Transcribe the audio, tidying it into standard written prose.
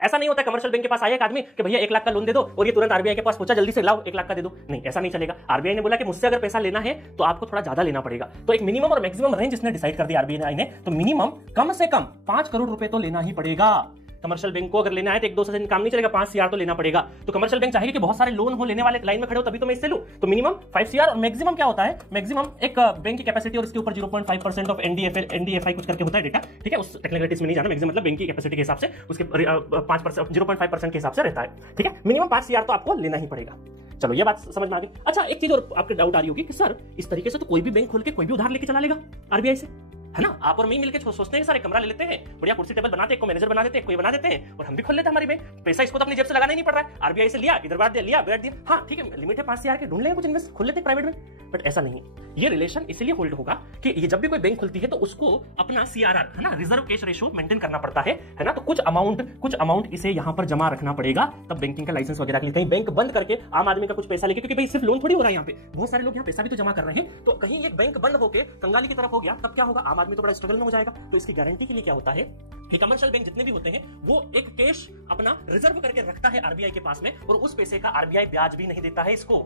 ऐसा नहीं होता कमर्शियल बैंक के पास आया एक आदमी कि भैया 1 लाख का लोन दे दो और ये तुरंत आरबीआई के पास पहुंचा, जल्दी से लाओ 1 लाख का दे दो। नहीं, ऐसा नहीं चलेगा। आरबीआई ने बोला कि मुझसे अगर पैसा लेना है तो आपको थोड़ा ज्यादा लेना पड़ेगा। तो एक मिनिमम और मैक्सिमम रेंज इसने डिसाइड कर दिया आरबीआई ने। तो मिनिमम कम से कम 5 करोड़ रुपए तो लेना ही पड़ेगा। कमर्शियल बैंक को अगर लेना है तो 1-2 से काम नहीं चलेगा, 5 CR तो लेना पड़ेगा। तो कमर्शियल बैंक चाहेगी कि बहुत सारे लोन हो, लेने वाले लाइन में खड़े हो तभी तो मैं इससे लूं। तो मिनिमम 5 CR और मैक्सिमम क्या होता है, मैक्सिमम एक बैंक की कैपेसिटी और इसके ऊपर 0.5% ऑफ एनडीएफआई कुछ करके होता है डेटा, ठीक है। उस टेक्निकलिटीज में नहीं जाना। मैक्सिमम मतलब बैंक की कैपेसिटी के हिसाब से उसके 5% 0.5% के हिसाब से रहता है, ठीक है। मिनिमम 5 CR तो आपको लेना ही पड़ेगा। चलो ये बात समझ में आ गई। अच्छा, एक चीज और आपके डाउट आ रही होगी कि सर इस तरीके से तो कोई भी बैंक खोल के कोई भी उधार लेके चला लेगा आरबीआई से, है ना। आप और मैं मिलके सोचते हैं सारे कमरा ले लेते हैं, बढ़िया कुर्सी टेबल बनाते हैं, को मैनेजर बना देते हैं, कोई बना देते हैं और हम भी खोल लेते हैं हमारी बैंक। पैसा इसको तो अपनी जेब से लगाना ही नहीं पड़ रहा है। आरबीआई से लिया, इधर बार लिया, बैठ दिया, हाँ ठीक है, लिमिट है 5 CR के, ढूंढ लेंगे कुछ इन्वेस्ट, खोल लेते हैं प्राइवेट में। बट ऐसा नहीं है। ये रिलेशन इसलिए होल्ड होगा कि ये जब भी कोई बैंक खुलती है तो उसको अपना CRR, है ना, रिजर्व कैश रेशियो मेंटेन करना पड़ता है ना। तो कुछ अमाउंट इसे यहां पर जमा रखना पड़ेगा, तब बैंकिंग का लाइसेंस वगैरह के लिए। कहीं बैंक बंद करके आम आदमी का कुछ पैसा लेके, क्योंकि भाई सिर्फ लोन थोड़ी हो रहा है यहाँ पे, बहुत सारे लोग यहाँ पैसा भी तो जमा कर रहे हैं। तो कहीं एक बैंक बंद होकर कंगाली की तरफ हो गया, तब क्या होगा, आम आदमी तो बड़ा स्ट्रगल में हो जाएगा। तो इसकी गारंटी के लिए क्या होता है कि कमर्शियल बैंक जितने भी होते हैं वो एक कैश अपना रिजर्व करके रखता है आरबीआई के पास में, और उस पैसे का आरबीआई ब्याज भी नहीं देता है इसको।